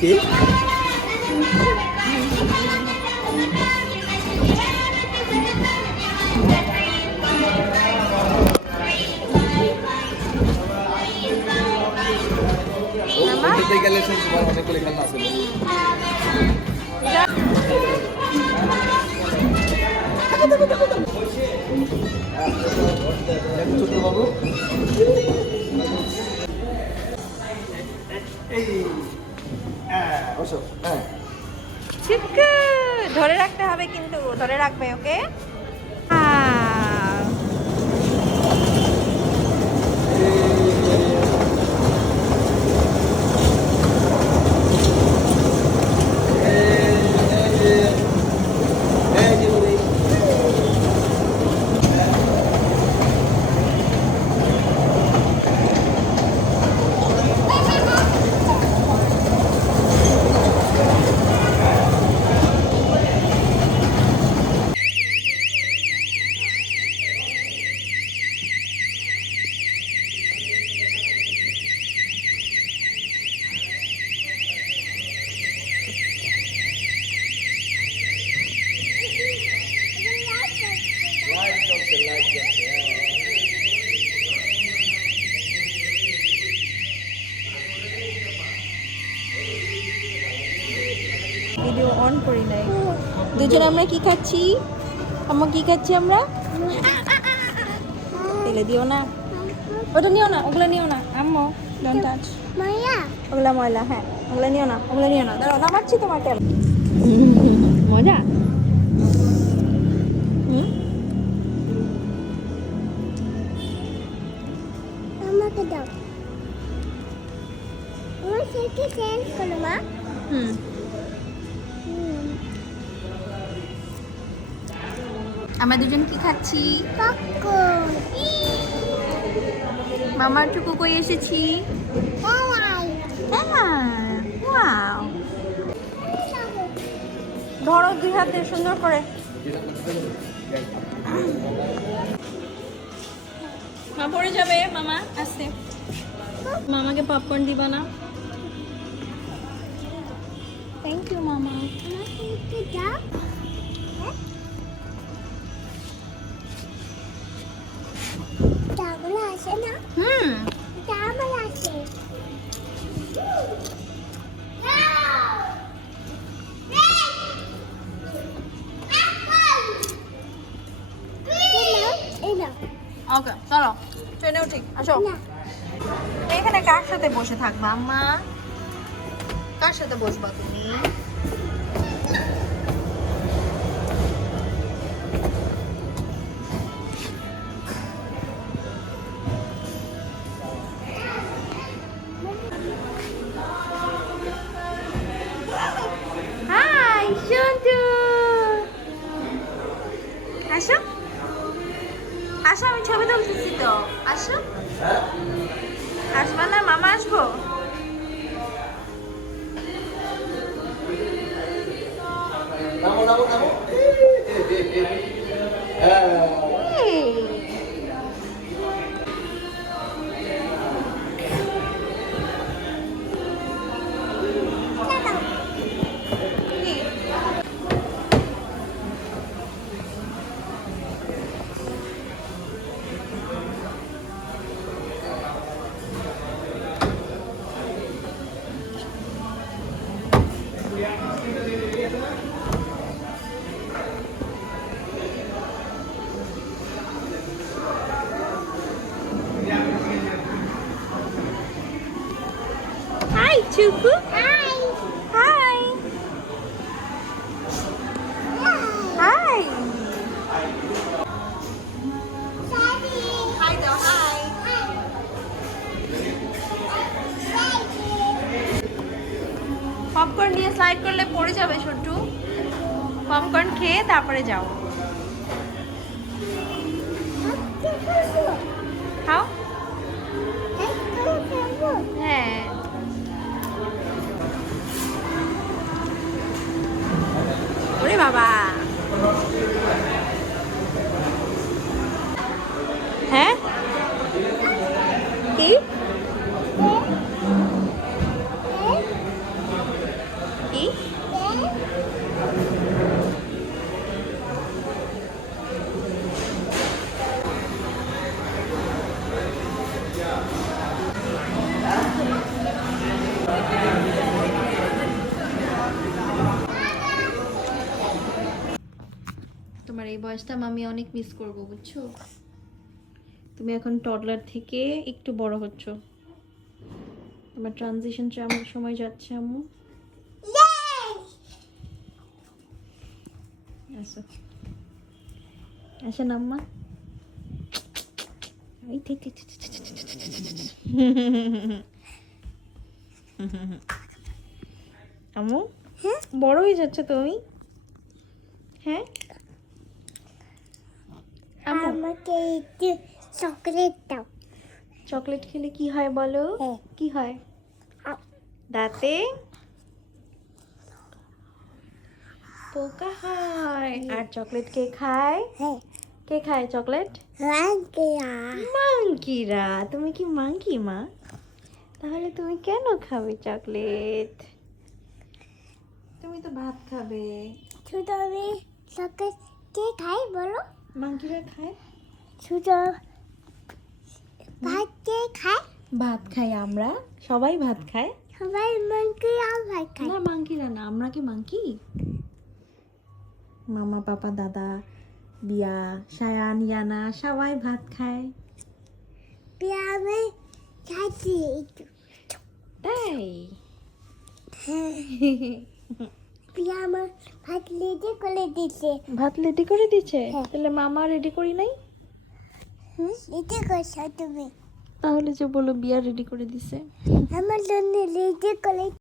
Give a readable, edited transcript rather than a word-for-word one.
কি গেলে অনেকগুলো খেলনা আছে। ছোট বাবু ধরে রাখতে হবে, কিন্তু ধরে রাখবে, ওকে? ভিডিও অন করি নাই। দুজন আমরা কি খাচ্ছি? আম্মা কি খাচ্ছি আমরা? ফেলে দিও না, ওটা নিও না, ওগুলো নিও না আম্মু, ডোন্ট টাচ। ওগুলা ময়লা, হ্যাঁ ওগুলা নিও না, ওগুলো নিও না। দাঁড়াও, নামাচ্ছি তোমাকে। মজা। আমাকে দাও, আমার সাথে চেঞ্জ করো মা। আমরা দুজন কি খাচ্ছি? পপকর্ন। মামার টুকু কই এসেছি? ওয়াও, ধরো দুই হাতে সুন্দর করে। মা পড়ে যাবে, মামা আসতে। মামাকে পপকর্ন দিবা না? থ্যাংক ইউ মামা। আমাকে দাও। চাবল আছে না? চাবল আছে। ওকে চলো ট্রেনে উঠি, আসো। এখানে কার সাথে বসে থাকবা আম্মা? কার সাথে বসবা তুমি? হাই সন্টু, আসো আসো, আমি ছবি তুলতেছি তো, আসো। আসবা না? মামা আসবো। নামো নামো নামো। হাই চুকু। হাই। হাই হাই হাই দাও, হাই। পপকর্ন নিয়ে স্লাইড করলে পড়ে যাবে সন্টু। পপকর্ন খেয়ে তারপরে যাও। খাও। হ্যাঁ ওরে বাবা, হ্যাঁ কি তোমার এই বয়সটা মামি অনেক মিস করবো, বুঝছো? তুমি এখন টডলার থেকে একটু বড় হচ্ছ, তোমার ট্রানজিশন সময় যাচ্ছে আম্মু। আসো আসেন আম্মা। এই আম্মু বড় হয়ে যাচ্ছে তুমি। হ্যাঁ আম্মু, আমাকে একটু চকলেট দাও। চকলেট খেলে কি হয় বলো? হ্যাঁ। কি হয়? দাঁতে পোকা হয়। আর চকলেট কে খায়? হ্যাঁ, কে খায় চকলেট? রাঙ্কিয়া। মাংকিরা। তুমি কি মাংকি মা? তাহলে তুমি কেন খাবে চকলেট? তুমি তো ভাত খাবে। শুধু আমি চকলেট কে খাই বলো? মাংকিরা খায়। শুধু ভাত কে খায়? ভাত খাই আমরা, সবাই ভাত খায়। সবাই মাংকিয়া ভাত খায়। না মাংকিরা না, আমরা কি মাংকি? মামা পাপা দাদা বিয়া সায়ান ইয়ানা সবাই ভাত খায়। আমি খাচ্ছি একটু। তাই পিয়া আমার ভাত লেটে করে দিচ্ছে। ভাত রেডি করে দিচ্ছে? হ্যাঁ। তাহলে মামা রেডি করি নাই? লেটে করছো তুমি। তাহলে যে বলো বিয়া রেডি করে দিছে। আমার জন্য লেটে করে